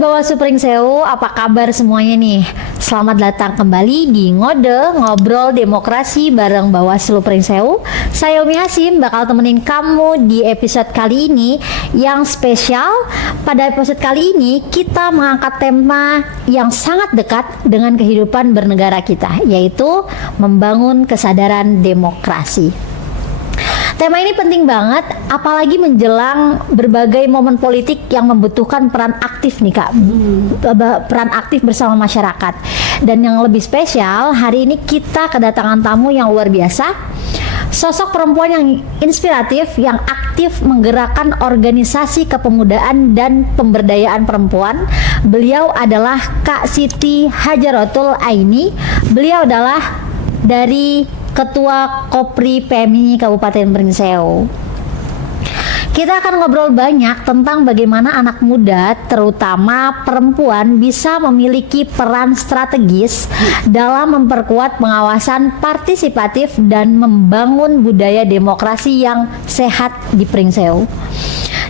Bawaslu Pringsewu, apa kabar semuanya nih? Selamat datang kembali di Ngode Ngobrol Demokrasi bareng Bawaslu Pringsewu. Saya Umi Hasim bakal temenin kamu di episode kali ini yang spesial. Pada episode kali ini kita mengangkat tema yang sangat dekat dengan kehidupan bernegara kita, yaitu membangun kesadaran demokrasi. Tema ini penting banget, apalagi menjelang berbagai momen politik yang membutuhkan peran aktif nih Kak, peran aktif bersama masyarakat. Dan yang lebih spesial, hari ini kita kedatangan tamu yang luar biasa, sosok perempuan yang inspiratif, yang aktif menggerakkan organisasi kepemudaan dan pemberdayaan perempuan. Beliau adalah Kak Siti Hadjaratul Aini. Beliau adalah dari Ketua Kopri PMI Kabupaten Pringsewu. Kita akan ngobrol banyak tentang bagaimana anak muda, terutama perempuan, bisa memiliki peran strategis dalam memperkuat pengawasan partisipatif dan membangun budaya demokrasi yang sehat di Pringsewu.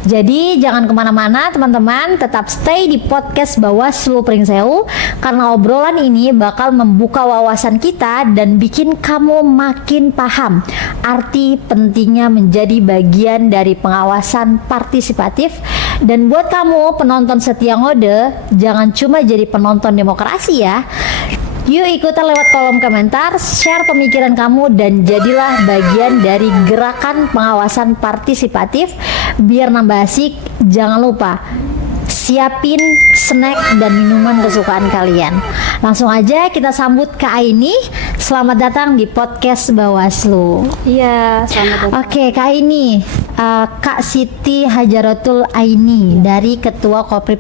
Jadi jangan kemana-mana teman-teman, tetap stay di podcast Bawaslu Pringsewu, karena obrolan ini bakal membuka wawasan kita dan bikin kamu makin paham arti pentingnya menjadi bagian dari pengawasan partisipatif. Dan buat kamu penonton setia Ngode, jangan cuma jadi penonton demokrasi ya. Yuk ikutan lewat kolom komentar, share pemikiran kamu dan jadilah bagian dari gerakan pengawasan partisipatif biar nambah asik. Jangan lupa siapin snack dan minuman kesukaan kalian. Langsung aja kita sambut Kak Aini. Selamat datang di podcast Bawaslu. Iya, selamat datang. Oke, Kak Aini, Kak Siti Hadjaratul Aini dari Ketua Kopri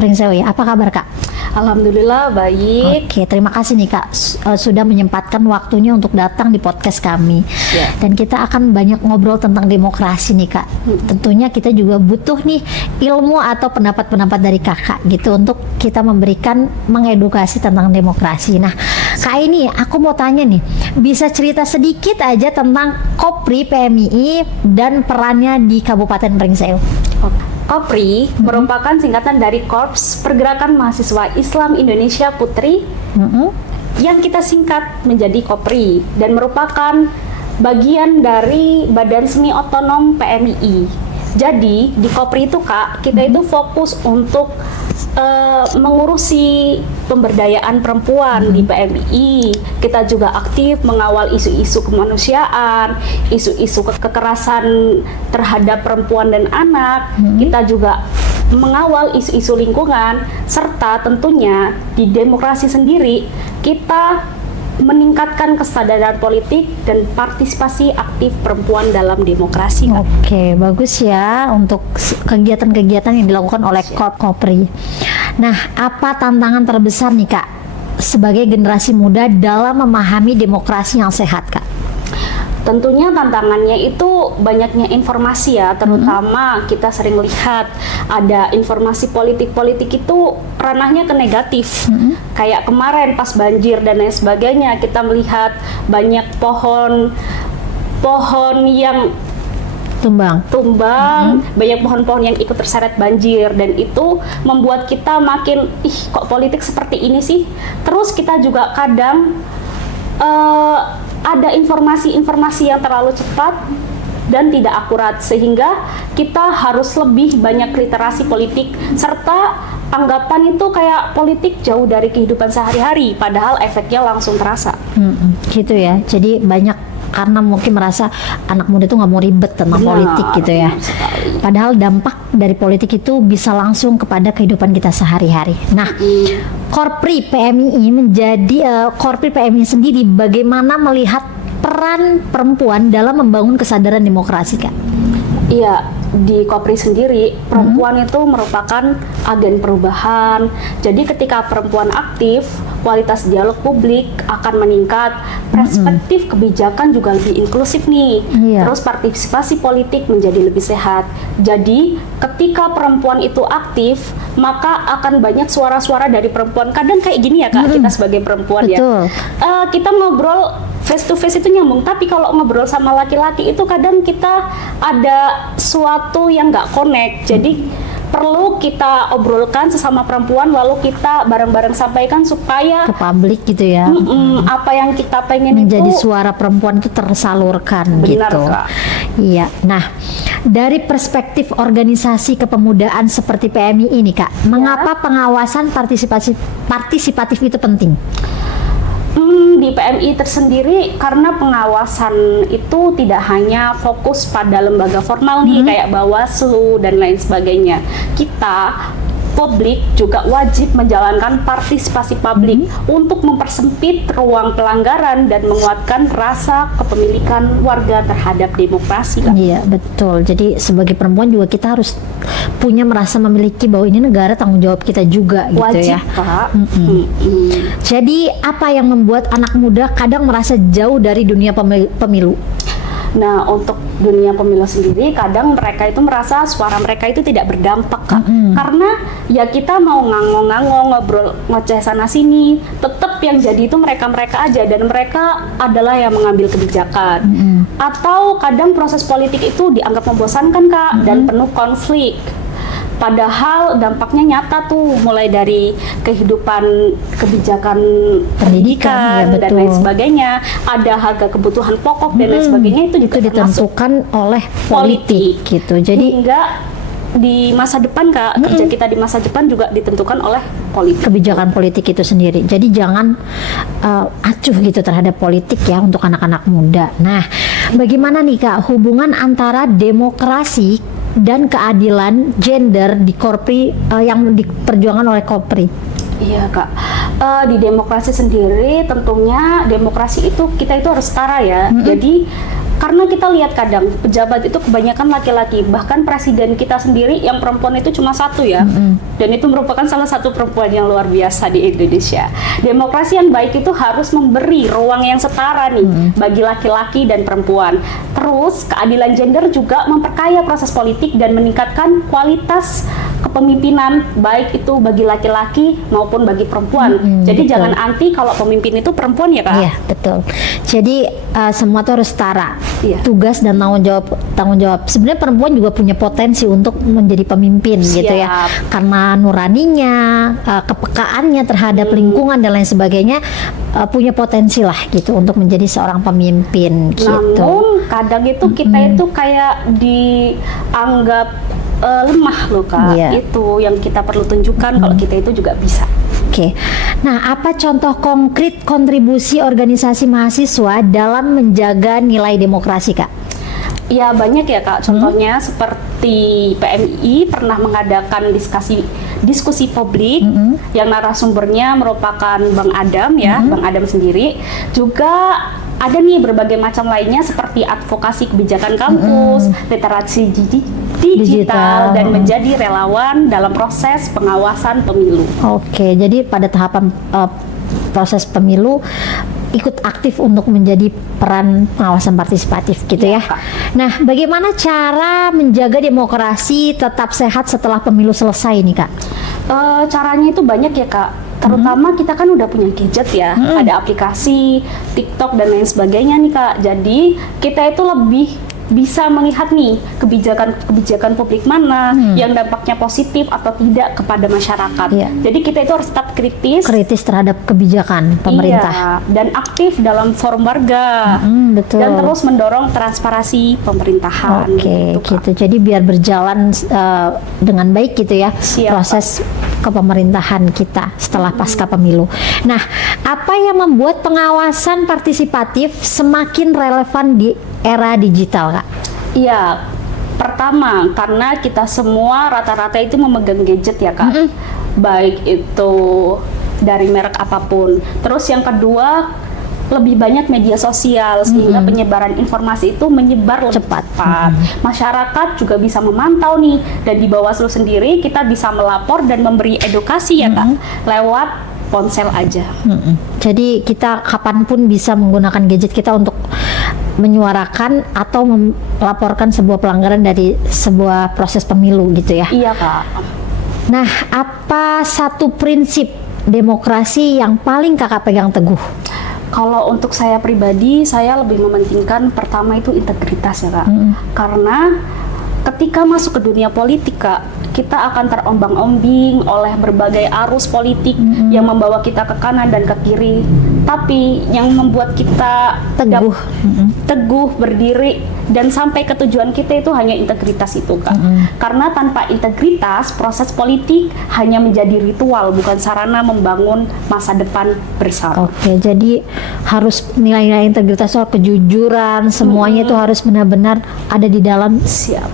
Pringsewu ya. Apa kabar Kak? Alhamdulillah baik. Oke, terima kasih nih Kak sudah menyempatkan waktunya untuk datang di podcast kami. Ya. Dan kita akan banyak ngobrol tentang demokrasi nih Kak. Tentunya kita juga butuh nih ilmu atau pendapat-pendapat dari Kakak gitu untuk kita memberikan mengedukasi tentang demokrasi. Nah, Kak ini aku mau tanya nih, bisa cerita sedikit aja tentang Kopri PMI dan perannya di Kabupaten Pringsewu? Kopri merupakan singkatan dari Korps Pergerakan Mahasiswa Islam Indonesia Putri, yang kita singkat menjadi Kopri, dan merupakan bagian dari Badan Semi Otonom PMI. Jadi di Kopri itu Kak, kita itu fokus untuk mengurusi pemberdayaan perempuan di PMI. Kita juga aktif mengawal isu-isu kemanusiaan, isu-isu kekerasan terhadap perempuan dan anak. Kita juga mengawal isu-isu lingkungan, serta tentunya di demokrasi sendiri kita meningkatkan kesadaran politik dan partisipasi aktif perempuan dalam demokrasi. Oke, bagus ya untuk kegiatan-kegiatan yang dilakukan oleh Kopri. Nah, apa tantangan terbesar nih Kak sebagai generasi muda dalam memahami demokrasi yang sehat Kak? Tentunya tantangannya itu banyaknya informasi ya, terutama kita sering lihat ada informasi politik itu ranahnya ke negatif. Kayak kemarin pas banjir dan lain sebagainya, kita melihat banyak pohon yang tumbang, banyak pohon-pohon yang ikut terseret banjir, dan itu membuat kita makin kok politik seperti ini sih. Terus kita juga kadang ada informasi yang terlalu cepat dan tidak akurat, sehingga kita harus lebih banyak literasi politik, serta anggapan itu kayak politik jauh dari kehidupan sehari-hari, padahal efeknya langsung terasa. Gitu ya, jadi banyak karena mungkin merasa anak muda itu nggak mau ribet tentang politik gitu ya. Padahal dampak dari politik itu bisa langsung kepada kehidupan kita sehari-hari. Nah, Kopri PMI sendiri bagaimana melihat peran perempuan dalam membangun kesadaran demokrasi Kak? Iya, di Kopri sendiri perempuan itu merupakan agen perubahan. Jadi ketika perempuan aktif, kualitas dialog publik akan meningkat, perspektif kebijakan juga lebih inklusif nih. Terus partisipasi politik menjadi lebih sehat. Jadi ketika perempuan itu aktif, maka akan banyak suara-suara dari perempuan. Kadang kayak gini ya Kak, kita sebagai perempuan ya, kita ngobrol face to face itu nyambung, tapi kalau ngobrol sama laki-laki itu kadang kita ada suatu yang nggak connect. Jadi perlu kita obrolkan sesama perempuan, lalu kita bareng-bareng sampaikan supaya Ke publik gitu ya. apa yang kita pengen Menjadi itu suara perempuan itu tersalurkan Benar, gitu. Kak. Iya. Nah, dari perspektif organisasi kepemudaan seperti PMI ini, Kak, mengapa pengawasan partisipatif itu penting? Di PMI tersendiri, karena pengawasan itu tidak hanya fokus pada lembaga formal nih kayak Bawaslu dan lain sebagainya. Kita publik juga wajib menjalankan partisipasi publik untuk mempersempit ruang pelanggaran dan menguatkan rasa kepemilikan warga terhadap demokrasi, Kak. Iya, betul. Jadi sebagai perempuan juga kita harus punya merasa memiliki bahwa ini negara, tanggung jawab kita juga gitu Wajib, ya. Kak. Jadi apa yang membuat anak muda kadang merasa jauh dari dunia pemilu? Nah, untuk dunia pemilu sendiri, kadang mereka itu merasa suara mereka itu tidak berdampak, Kak. Karena ya kita mau ngangong-ngangong, ngobrol, ngoceh sana sini, tetap yang jadi itu mereka-mereka aja, dan mereka adalah yang mengambil kebijakan. Atau kadang proses politik itu dianggap membosankan, Kak, dan penuh konflik. Padahal dampaknya nyata tuh, mulai dari kehidupan, kebijakan Pendidikan, ya, dan betul. lain sebagainya, ada harga kebutuhan pokok dan lain sebagainya, itu juga termasuk ditentukan oleh politik gitu. Jadi hingga di masa depan, Kak, kerja kita di masa depan juga ditentukan oleh politik. kebijakan politik itu sendiri. Jadi jangan acuh gitu terhadap politik ya untuk anak-anak muda. Nah, bagaimana nih Kak hubungan antara demokrasi dan keadilan gender di Korpri yang diperjuangkan oleh Korpri? Iya, Kak. Di demokrasi sendiri tentunya demokrasi itu kita itu harus setara ya. Jadi karena kita lihat kadang pejabat itu kebanyakan laki-laki, bahkan presiden kita sendiri yang perempuan itu cuma satu ya. Dan itu merupakan salah satu perempuan yang luar biasa di Indonesia. Demokrasi yang baik itu harus memberi ruang yang setara nih bagi laki-laki dan perempuan. Terus keadilan gender juga memperkaya proses politik dan meningkatkan kualitas kepemimpinan, baik itu bagi laki-laki maupun bagi perempuan. Jadi betul. jangan anti kalau pemimpin itu perempuan ya, Kak. Iya, betul. Jadi semua tuh harus setara. Iya. Tugas dan tanggung jawab. Sebenarnya perempuan juga punya potensi untuk menjadi pemimpin gitu ya. Siap. Karena nuraninya, kepekaannya terhadap lingkungan dan lain sebagainya punya potensi lah gitu untuk menjadi seorang pemimpin gitu. Namun kadang itu kita itu kayak dianggap lemah loh, Kak. Iya. Itu yang kita perlu tunjukkan kalau kita itu juga bisa. Oke, nah apa contoh konkret kontribusi organisasi mahasiswa dalam menjaga nilai demokrasi, Kak? Ya banyak ya, Kak. Contohnya seperti PMI pernah mengadakan diskusi publik yang narasumbernya merupakan Bang Adam ya, Bang Adam sendiri. Juga ada nih berbagai macam lainnya seperti advokasi kebijakan kampus, literasi digital, dan menjadi relawan dalam proses pengawasan pemilu. Oke, jadi pada tahapan proses pemilu ikut aktif untuk menjadi peran pengawasan partisipatif gitu ya. Iya, Kak. Nah, bagaimana cara menjaga demokrasi tetap sehat setelah pemilu selesai nih, Kak? Caranya itu banyak ya, Kak. Terutama kita kan udah punya gadget ya, ada aplikasi, TikTok dan lain sebagainya nih, Kak. Jadi kita itu lebih bisa melihat nih kebijakan publik mana yang dampaknya positif atau tidak kepada masyarakat. Iya. Jadi kita itu harus tetap kritis Terhadap kebijakan pemerintah. iya, dan aktif dalam forum warga. Betul. Dan terus mendorong transparansi pemerintahan. Oke, Kak. gitu. Jadi biar berjalan dengan baik gitu ya Siap, proses kepemerintahan kita setelah pasca pemilu. Nah, apa yang membuat pengawasan partisipatif semakin relevan di era digital, Kak? Iya, pertama karena kita semua rata-rata itu memegang gadget ya, Kak. Baik itu dari merek apapun. Terus yang kedua, lebih banyak media sosial sehingga penyebaran informasi itu menyebar lebih cepat. Masyarakat juga bisa memantau nih, dan di Bawaslu sendiri kita bisa melapor dan memberi edukasi ya, Kak, lewat ponsel aja. Jadi kita kapanpun bisa menggunakan gadget kita untuk menyuarakan atau melaporkan sebuah pelanggaran dari sebuah proses pemilu gitu ya. Iya, Kak. Nah, apa satu prinsip demokrasi yang paling Kakak pegang teguh? Kalau untuk saya pribadi, saya lebih mementingkan pertama itu integritas ya, Kak. Karena ketika masuk ke dunia politik, Kak, kita akan terombang-ambing oleh berbagai arus politik yang membawa kita ke kanan dan ke kiri. Tapi yang membuat kita Teguh. teguh berdiri dan sampai ke tujuan kita itu hanya integritas itu, Kak. Karena tanpa integritas, proses politik hanya menjadi ritual, bukan sarana membangun masa depan bersama. Oke, jadi harus nilai-nilai integritas, soal kejujuran, semuanya itu harus benar-benar ada di dalam Siap.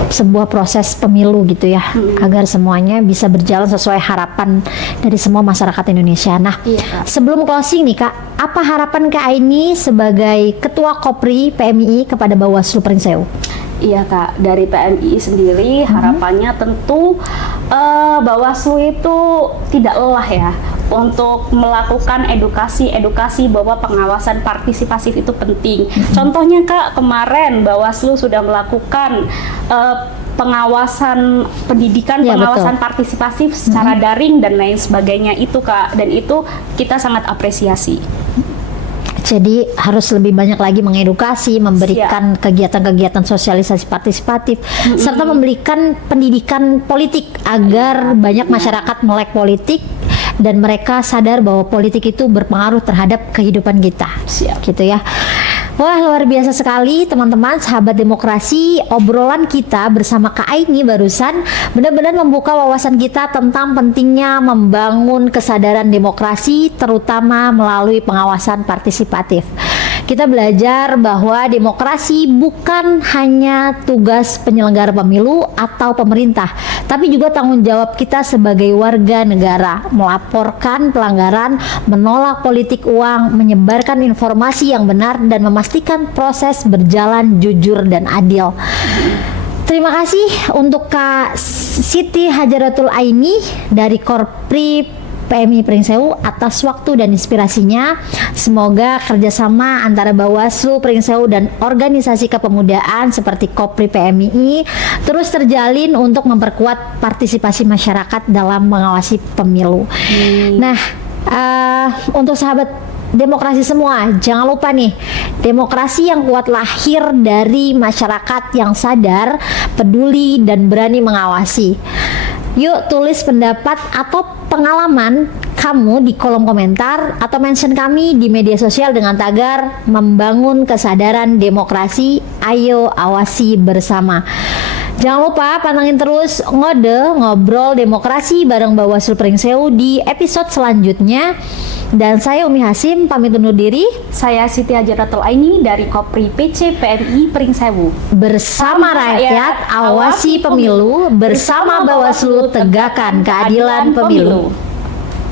sebuah proses pemilu gitu ya, agar semuanya bisa berjalan sesuai harapan dari semua masyarakat Indonesia. Nah, Iya, Kak. sebelum closing nih Kak, apa harapan Kak Aini sebagai Ketua Kopri PMII kepada Bawaslu Pringsewu? Iya, Kak, dari PMII sendiri harapannya tentu Bawaslu itu tidak lelah ya untuk melakukan edukasi bahwa pengawasan partisipasif itu penting. Contohnya, Kak, kemarin Bawaslu sudah melakukan pengawasan pendidikan, Ya, pengawasan betul. partisipasif secara daring dan lain sebagainya itu, Kak, dan itu kita sangat apresiasi. Jadi harus lebih banyak lagi mengedukasi, memberikan kegiatan-kegiatan sosialisasi partisipatif, serta memberikan pendidikan politik agar banyak masyarakat melek politik dan mereka sadar bahwa politik itu berpengaruh terhadap kehidupan kita. Siap. Gitu ya. Wah, luar biasa sekali teman-teman, sahabat demokrasi. Obrolan kita bersama Kak Aini barusan benar-benar membuka wawasan kita tentang pentingnya membangun kesadaran demokrasi, terutama melalui pengawasan partisipatif. Kita belajar bahwa demokrasi bukan hanya tugas penyelenggara pemilu atau pemerintah, tapi juga tanggung jawab kita sebagai warga negara, melaporkan pelanggaran, menolak politik uang, menyebarkan informasi yang benar, dan memastikan proses berjalan jujur dan adil. Terima kasih untuk Kak Siti Hajaratul Aini dari Korpri PMI Pringsewu atas waktu dan inspirasinya. Semoga kerjasama antara Bawaslu Pringsewu dan organisasi kepemudaan seperti Kopri PMI terus terjalin untuk memperkuat partisipasi masyarakat dalam mengawasi pemilu. Nah, untuk sahabat demokrasi semua, jangan lupa nih, demokrasi yang kuat lahir dari masyarakat yang sadar, peduli, dan berani mengawasi. Yuk tulis pendapat atau pengalaman kamu di kolom komentar atau mention kami di media sosial dengan tagar membangun kesadaran demokrasi, ayo awasi bersama. Jangan lupa pantengin terus ngobrol demokrasi bareng Bawaslu Pringsewu di episode selanjutnya. Dan saya Umi Hasim pamit undur diri. Saya Siti Hajaratul Aini dari Kopri PC PMI Pringsewu. Bersama rakyat awasi pemilu, bersama Bawaslu tegakkan keadilan pemilu.